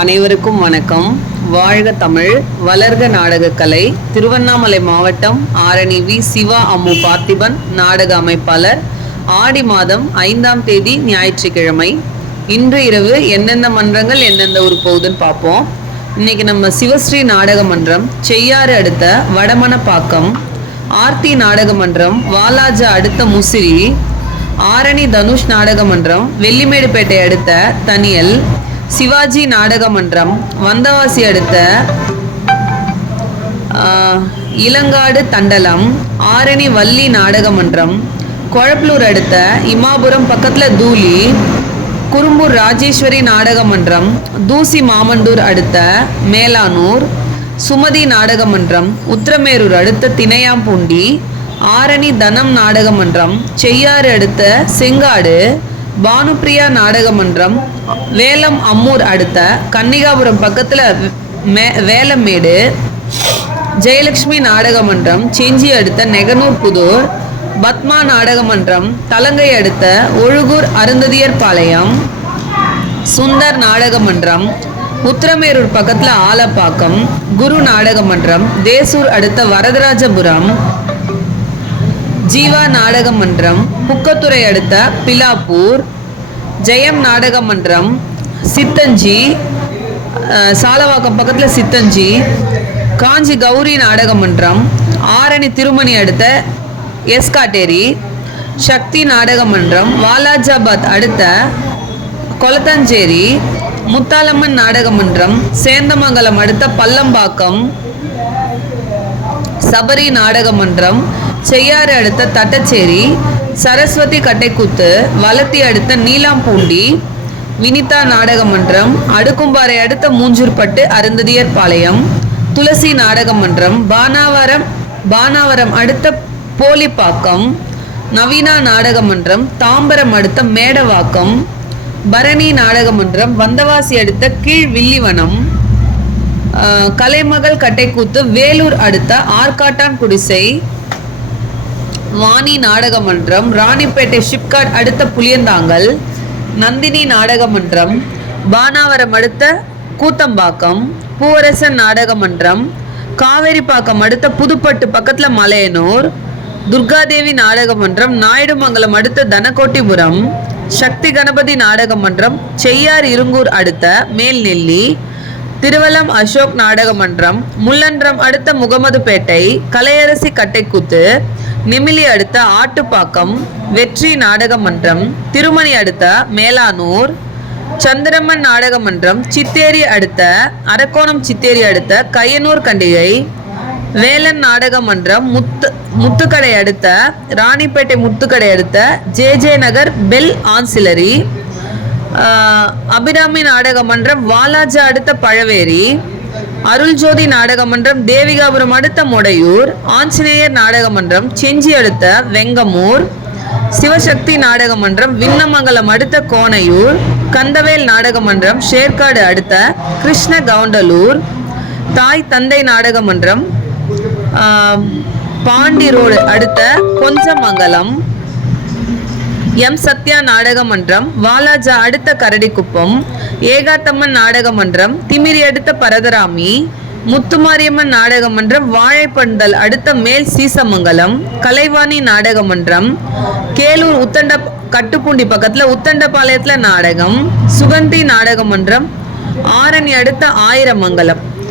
அனைவருக்கும் வணக்கம். வாழ்க தமிழ் வளர்க நாடகக்கலை திருவண்ணாமலை மாவட்டம் ஆரணி வி. சிவா அம்மு பார்த்திபன் நாடக அமைப்பாளர். ஆடி மாதம் ஐந்தாம் தேதி ஞாயிற்றுக்கிழமை. இன்று இரவு எந்தெந்த மன்றங்கள் எந்தெந்த ஊர் போகுதுன்னு பார்ப்போம். இன்னைக்கு நம்ம சிவஸ்ரீ நாடக மன்றம் செய்யாறு அடுத்த வடமணப்பாக்கம் ஆர்த்தி நாடக மன்றம் வாலாஜா அடுத்த முசிறி. ஆரணி தனுஷ் நாடக மன்றம் வெள்ளிமேடுபேட்டை அடுத்த தனியல். சிவாஜி நாடக மன்றம் வந்தவாசி அடுத்த இளங்காடு தண்டலம் ஆரணி வள்ளி நாடக மன்றம் கொழப்பலூர் அடுத்த இமாபுரம் பக்கத்தில் தூளி குறும்பூர் ராஜேஸ்வரி நாடக மன்றம் தூசி மாமண்டூர் அடுத்த மேலானூர் சுமதி நாடக மன்றம் உத்திரமேரூர் அடுத்த தினையாம்பூண்டி ஆரணி தனம் நாடக மன்றம் செய்யாறு அடுத்த செங்காடு பானுப்பிரியா நாடக மன்றம் வேலம் அம்மூர் அடுத்த கன்னிகாபுரம் பக்கத்தில் மே வேலமேடு ஜெயலட்சுமி நாடக மன்றம் செஞ்சி அடுத்த நெகனூர் புதூர் பத்மா நாடக மன்றம் தலங்கை அடுத்த ஒழுகூர் அருந்ததியர் பாளையம் சுந்தர் நாடக மன்றம் உத்திரமேரூர் பக்கத்தில் ஆலப்பாக்கம் குரு நாடக மன்றம் தேசூர் அடுத்த வரதராஜபுரம் ஜீவா நாடக மன்றம் புக்கத்துறை அடுத்த பிலாப்பூர். ஜெயம் நாடக மன்றம் சித்தஞ்சி சாலவாக்கம் பக்கத்தில் சித்தஞ்சி. காஞ்சி கௌரி நாடக மன்றம் ஆரணி திருமணி அடுத்த எஸ்காட்டேரி சக்தி நாடக மன்றம் வாலாஜாபாத் அடுத்த கொளத்தஞ்சேரி. முத்தாலம்மன் நாடக மன்றம் சேந்தமங்கலம் அடுத்த பல்லம்பாக்கம் சபரி நாடக மன்றம் செய்யாறு அடுத்த தட்டச்சேரி சரஸ்வதி கட்டைக்கூத்து வலத்தி அடுத்த நீலாம்பூண்டி வினிதா நாடக மன்றம் அடுக்கும்பாறை அடுத்த மூஞ்சூர்பட்டு அருந்ததியர் பாளையம் துளசி நாடக மன்றம் பானாவரம் பானாவரம் அடுத்த போலிப்பாக்கம் நவீனா நாடக மன்றம் தாம்பரம் அடுத்த மேடவாக்கம் பரணி நாடக மன்றம் வந்தவாசி அடுத்த கீழ் வில்லிவனம் கலைமகள் கட்டைக்கூத்து வேலூர் அடுத்த ஆர்காட்டான் குடிசை வாணி நாடகமன்றம் ராணிப்பேட்டை ஷிப்காட் அடுத்த புளியந்தாங்கல் நந்தினி நாடக மன்றம் பானாவரம் அடுத்த கூத்தம்பாக்கம் பூவரசன் நாடக மன்றம் காவேரிப்பாக்கம் அடுத்த புதுப்பட்டு பக்கத்தில் மலையனூர் துர்காதேவி நாடகமன்றம் நாயுடுமங்கலம் அடுத்த தனக்கோட்டிபுரம் சக்தி கணபதி நாடக மன்றம் செய்யார் இருங்கூர் அடுத்த மேல்நெல்லி திருவலம் அசோக் நாடக மன்றம் முள்ளன்றம் அடுத்த முகமதுபேட்டை கலையரசி கட்டைக்கூத்து நிமிலி அடுத்த ஆட்டுப்பாக்கம் வெற்றி நாடக மன்றம் திருமணி அடுத்த மேலானூர் சந்திரம்மன் நாடக மன்றம் சித்தேரி அடுத்த அரக்கோணம் சித்தேரி அடுத்த கையனூர் கண்டிகை வேலன் நாடக மன்றம் முத்து முத்துக்கடை அடுத்த ராணிப்பேட்டை முத்துக்கடை அடுத்த J J Nagar BHEL ancillary Abirami நாடக மன்றம் வாலாஜா அடுத்த பழவேரி அருள்ஜோதி நாடகமன்றம் தேவிகாபுரம் அடுத்த மொடையூர் ஆஞ்சநேயர் நாடகமன்றம் செஞ்சி அடுத்த வெங்கமூர் சிவசக்தி நாடகமன்றம் விண்ணமங்கலம் அடுத்த கோனையூர் கந்தவேல் நாடகமன்றம் ஷேர்காடு அடுத்த கிருஷ்ண கவுண்டலூர் தாய் தந்தை நாடகமன்றம் பாண்டி ரோடு அடுத்த கொஞ்சமங்கலம் எம். சத்யா நாடக மன்றம் வாலாஜா அடுத்த கரடிக்குப்பம் ஏகாத்தம்மன் நாடக மன்றம் திமிரி அடுத்த பரதராமி முத்துமாரியம்மன் நாடக மன்றம் வாழைப்பந்தல் அடுத்த மேல் சீசமங்கலம் கலைவாணி நாடக மன்றம் கேலூர் உத்தண்ட கட்டுப்பூண்டி பக்கத்துல உத்தண்டபாளையத்துல நாடகம் சுகந்தி நாடக மன்றம் ஆரணி அடுத்த ஆயிரமங்கலம்.